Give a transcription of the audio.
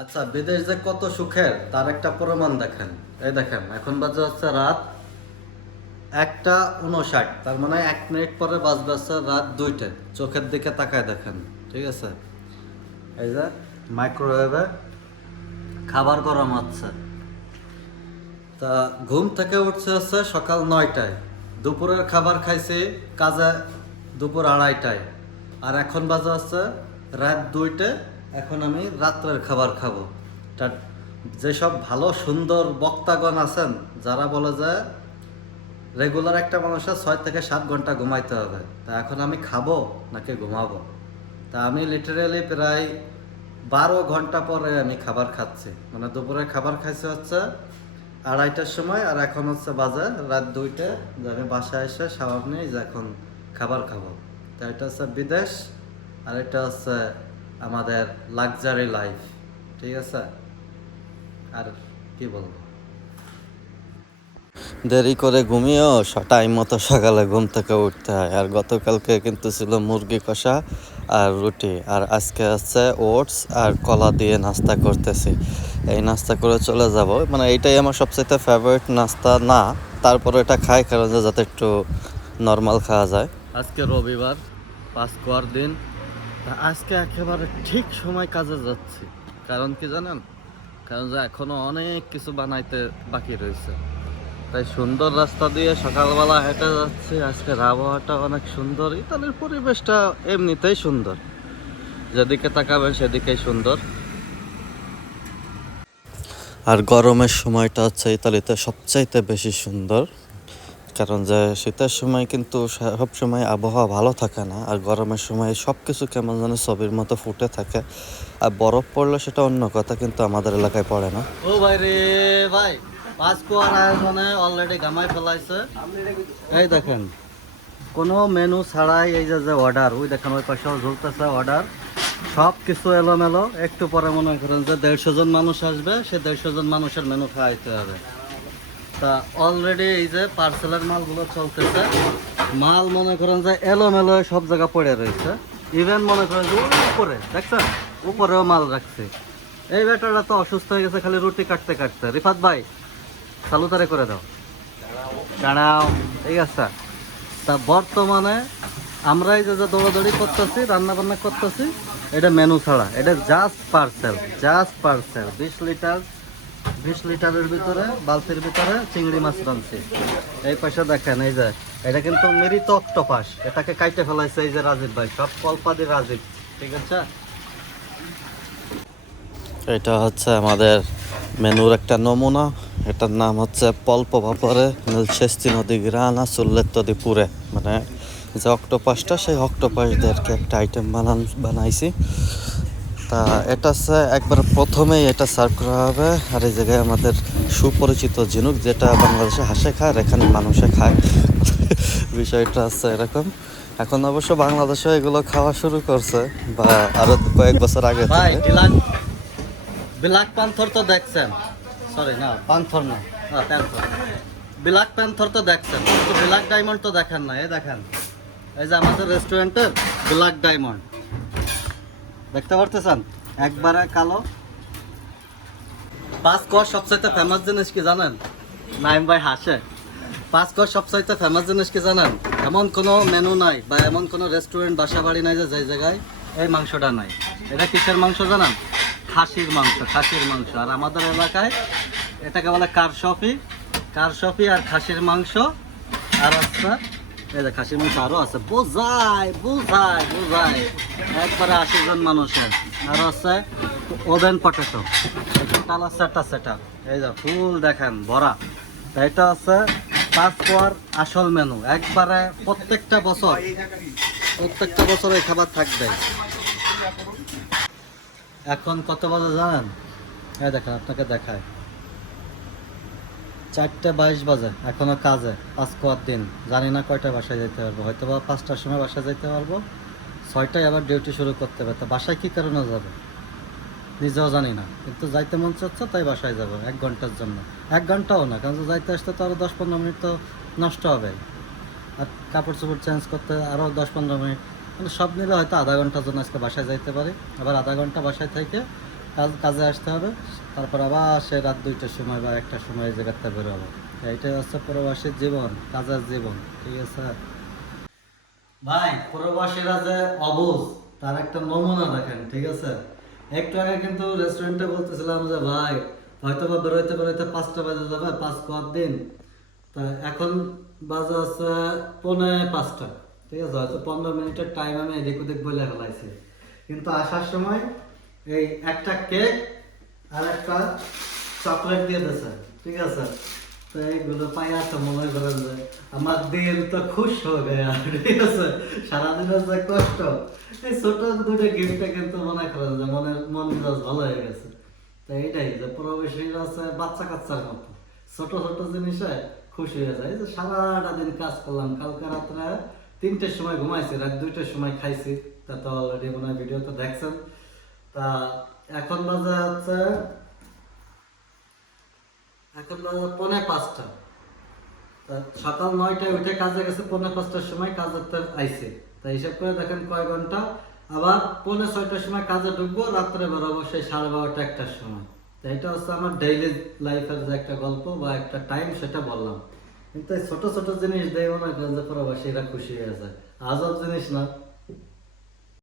আচ্ছা, বিদেশ যে কত সুখের তার একটা প্রমাণ দেখেন। এই দেখেন, এখন বাজে হচ্ছে রাত 1:59, তার মানে 1 মিনিট পরে বাজবে হচ্ছে রাত 2টে। চোখের দিকে তাকায় দেখেন, ঠিক আছে? এই যে মাইক্রোওয়েভে খাবার গরম হচ্ছে। তা ঘুম থেকে উঠছে হচ্ছে সকাল 9টায়, দুপুরের খাবার খাইছি কাজে দুপুর 2:30টায়, আর এখন বাজে হচ্ছে রাত 2টে। এখন আমি রাত্রের খাবার খাবো। তা যেসব ভালো সুন্দর বক্তাগণ আছেন যারা বলে যে রেগুলার একটা মানুষের 6 থেকে 7 ঘন্টা ঘুমাইতে হবে, তা এখন আমি খাবো নাকি ঘুমাবো? তা আমি লিটারেলি প্রায় 12 ঘন্টা পরে আমি খাবার খাচ্ছি। মানে দুপুরে খাবার খাইছি হচ্ছে 2:30টার সময়, আর এখন হচ্ছে বাজে রাত 2টে। যে আমি বাসায় এসে শাওয়ার নিয়ে যে এখন খাবার খাবো। তা এটা হচ্ছে বিদেশ, আর এটা হচ্ছে আমাদের লাক্সারি লাইফ, ঠিক আছে? আর কি বলবো, দেরি করে ঘুমিয়েও টাইম মতো সকালে ঘুম থেকে উঠতে হয়। আর গতকালকে কিন্তু ছিল মুরগি কষা আর রুটি, আর আজকে হচ্ছে ওটস আর কলা দিয়ে নাস্তা করতেছি। এই নাস্তা করে চলে যাব, মানে এইটাই আমার সবচেয়ে ফেভারিট নাস্তা না, তারপরে এটা খাই কারণ যে যাতে একটু নর্মাল খাওয়া যায়। আজকে রবিবার, পাঁচকুয়ার দিন। আজকে একেবারে ঠিক সময় কাজে যাচ্ছি। কারণ কি জানেন? কারণ যে এখনো অনেক কিছু বানাইতে বাকি রয়েছে। তাই সুন্দর রাস্তা দিয়ে সকালবেলা হেঁটে যাচ্ছি। আজকের আবহাওয়াটা অনেক সুন্দর, ইতালির পরিবেশটা এমনিতেই সুন্দর, যেদিকে তাকাবেন সেদিকেই সুন্দর। আর গরমের সময়টা হচ্ছে ইতালিতে সবচাইতে বেশি সুন্দর, কারণ যে শীতের সময় কিন্তু সব সময় আবহাওয়া ভালো থাকে না, আর গরমের সময় সব কিছু কেমন যেন ছবির মতো ফুটে থাকে। আর বরফ পড়লে সেটা অন্য কথা, কিন্তু আমাদের এলাকায় পড়ে না। ও ভাই রে ভাই, পাঁচকুয়ার আয়োজনে অলরেডি গামাই ফেলাইছে। এই দেখেন, কোনো মেনু ছাড়াই এই যে যে অর্ডার, ওই দেখেন ওই পাশেও ঝুলতেছে অর্ডার। সব কিছু এলোমেলো। একটু পরে মনে করেন যে 150 জন মানুষ আসবে, সে 150 জন মানুষের মেনু খাওয়াইতে হবে। তা অলরেডি এই যে পার্সেলের মালগুলো চলতেছে। মাল মনে করেন যে এলোমেলো সব জায়গা পড়ে রয়েছে। ইভেন মনে করেন যে উপরে দেখছেন, উপরেও মাল রাখছে। এই ব্যাটারটা তো অসুস্থ হয়ে গেছে খালি রুটি কাটতে কাটতে। রিফাত ভাই, সালুতারে করে দাও, দাঁড়াও, ঠিক আছে? তা বর্তমানে আমরা এই যে যে দৌড়াদৌড়ি করতেছি, রান্না বান্না করতেছি, এটা মেনু ছাড়া, এটা জাস্ট পার্সেল, জাস্ট পার্সেল। 20 লিটারের ভিতরে, বালতির ভিতরে চিংড়ি মাছ রানছি। এই পাশে দেখেন, এই যে এটা কিন্তু মৃত অক্টোপাস, এটাকে কাইটে ফেলাইছে এই যে রাজীব ভাই, সব কল্পাদি রাজীব, ঠিক আছে? এটা হচ্ছে আমাদের মেনুর একটা নমুনা। এটার নাম হচ্ছে পল্প ভাপরে nel cestino di grana sul letto di pure, মানে যে অক্টোপাসটা, সেই অক্টোপাস দিয়ে আর কি একটা আইটেম বানাইছি। তা এটা হচ্ছে একবার প্রথমেই এটা সার্ভ করা হবে। আর এই জায়গায় আমাদের সুপরিচিত ঝিনুক, যেটা বাংলাদেশে হাঁসে খায় আর এখানে মানুষে খায়। বিষয়টা হচ্ছে এরকম। এখন অবশ্য বাংলাদেশে এগুলো খাওয়া শুরু করছে, বা আরো কয়েক বছর আগে থেকে। ব্ল্যাক প্যান্থর তো দেখছেন, সরি না প্যান্থর না, প্যান্থর, ব্ল্যাক প্যান্থর তো দেখছেন, কিন্তু ব্ল্যাক ডায়মন্ড তো দেখেন না। এই দেখেন, এই যে আমাদের রেস্টুরেন্টের ব্ল্যাক ডায়মন্ড দেখতে পারতেছেন, একবারে কালো। পাঁচকুয়ার সবচাইতে ফেমাস জিনিস কি জানেন? নাইম ভাই হাসে। পাঁচকুয়ার সবচাইতে ফেমাস জিনিস কি জানেন? এমন কোনো মেনু নাই বা এমন কোনো রেস্টুরেন্ট, বাসা বাড়ি নাই যে যে জায়গায় এই মাংসটা নাই। এটা কিসের মাংস জানেন? খাসির মাংস, খাসির মাংস। আর আমাদের এলাকায় এটাকে বলে কারশফি, কারশফি আর খাসির মাংস। আর আছে এই যে খাসির মাংস আরও আছে, বোঝায় বোঝায় বোঝায় একবারে 80 জন মানুষের। আর আছে ওভেন পটেটো, কালার সেটা সেটা, এই যে ফুল দেখেন ভরা। এটা আছে পাঁচকুয়ার আসল মেনু, একবারে প্রত্যেকটা বছর এই খাবার থাকবে। এখন কত বাজে জানেন? এই দেখেন, আপনাকে দেখায় 4:22 বাজে, এখনো কাজে। পাঁচকুয়ার দিন, জানি না কয়টায় বাসায় যেতে পারবো, হয়তো বা 5টার সময় বাসায় যেতে পারবো, 6টায় আবার ডিউটি শুরু করতে হবে। তো বাসায় কী কারণে যাবে নিজেও জানি না, কিন্তু যাইতে মন চাচ্ছে তাই বাসায় যাবো 1 ঘন্টার জন্য। 1 ঘন্টাও না, কারণ যাইতে আসতে তো আরও 10-15 মিনিট তো নষ্ট হবে। আর কাপড় চোপড় চেঞ্জ করতে আরও 10-15 মিনিট, মানে সব মিলে হয়তো আধা ঘন্টার জন্য আজকে বাসায় যাইতে পারি। আবার আধা ঘন্টা বাসায় থেকে কাজে আসতে হবে, তারপর আবার সে রাত 2টার সময় বা 1টার সময় এই জায়গাতে বেরোবে। এইটাই হচ্ছে প্রবাসীর জীবন, কাজের জীবন, ঠিক আছে ভাই। প্রবাসীরা যে অবুঝ তার একটা নমুনা দেখেন, ঠিক আছে। একটু আগে কিন্তু রেস্টুরেন্টে বলতেছিলাম যে ভাই হয়তো বা বেরোইতে বেরোইতে 5টা বাজে যাবে, 5 দিন। তা এখন বাজে আছে 4:45, ঠিক আছে। হয়তো 15 মিনিটের টাইম আমি এদিক ওদিক বলে ফেলাইছি, কিন্তু আসার সময় এই একটা কেক আর একটা চকলেট দিয়ে দিয়েছে, ঠিক আছে। তো এইগুলো পাইয়া তো মনে করেন যে আমার দিল তো খুশ হয়ে গেয়া, ঠিক আছে। সারাদিনের যে কষ্ট, এই ছোট দুটো গিফটে কিন্তু মনে করেন যে মন মেজাজ ভালো হয়ে গেছে। তো এইটাই যে প্রবাসীরা আছে বাচ্চা কাচ্চার মতো, ছোট ছোট জিনিসে খুশি হয়ে যায়। এই যে সারাটা দিন কাজ করলাম, কালকে রাত্রে 3টের সময় ঘুমাইছি, রাত 2টার সময় খাইছি। তা তো অলরেডি মনে হয় ভিডিও তো দেখছেন। তা এখন বাজে হচ্ছে, এখন বাজে 4:45। তা সকাল 9টায় উঠে কাজে গেছে, 4:45টার সময় কাজে আইছে। তা হিসাব করে দেখেন কয় ঘন্টা। আবার 5:45টার সময় কাজে ঢুকবো, রাত্রে বেরোবো সেই 12:30 1টার সময়। তো এটা হচ্ছে আমার ডেইলি লাইফের যে একটা গল্প বা একটা টাইম, সেটা বললাম। কিন্তু এই ছোট ছোট জিনিস দেয় মনে করেন যে প্রবাসীরা খুশি হয়ে যায়, আজব জিনিস না।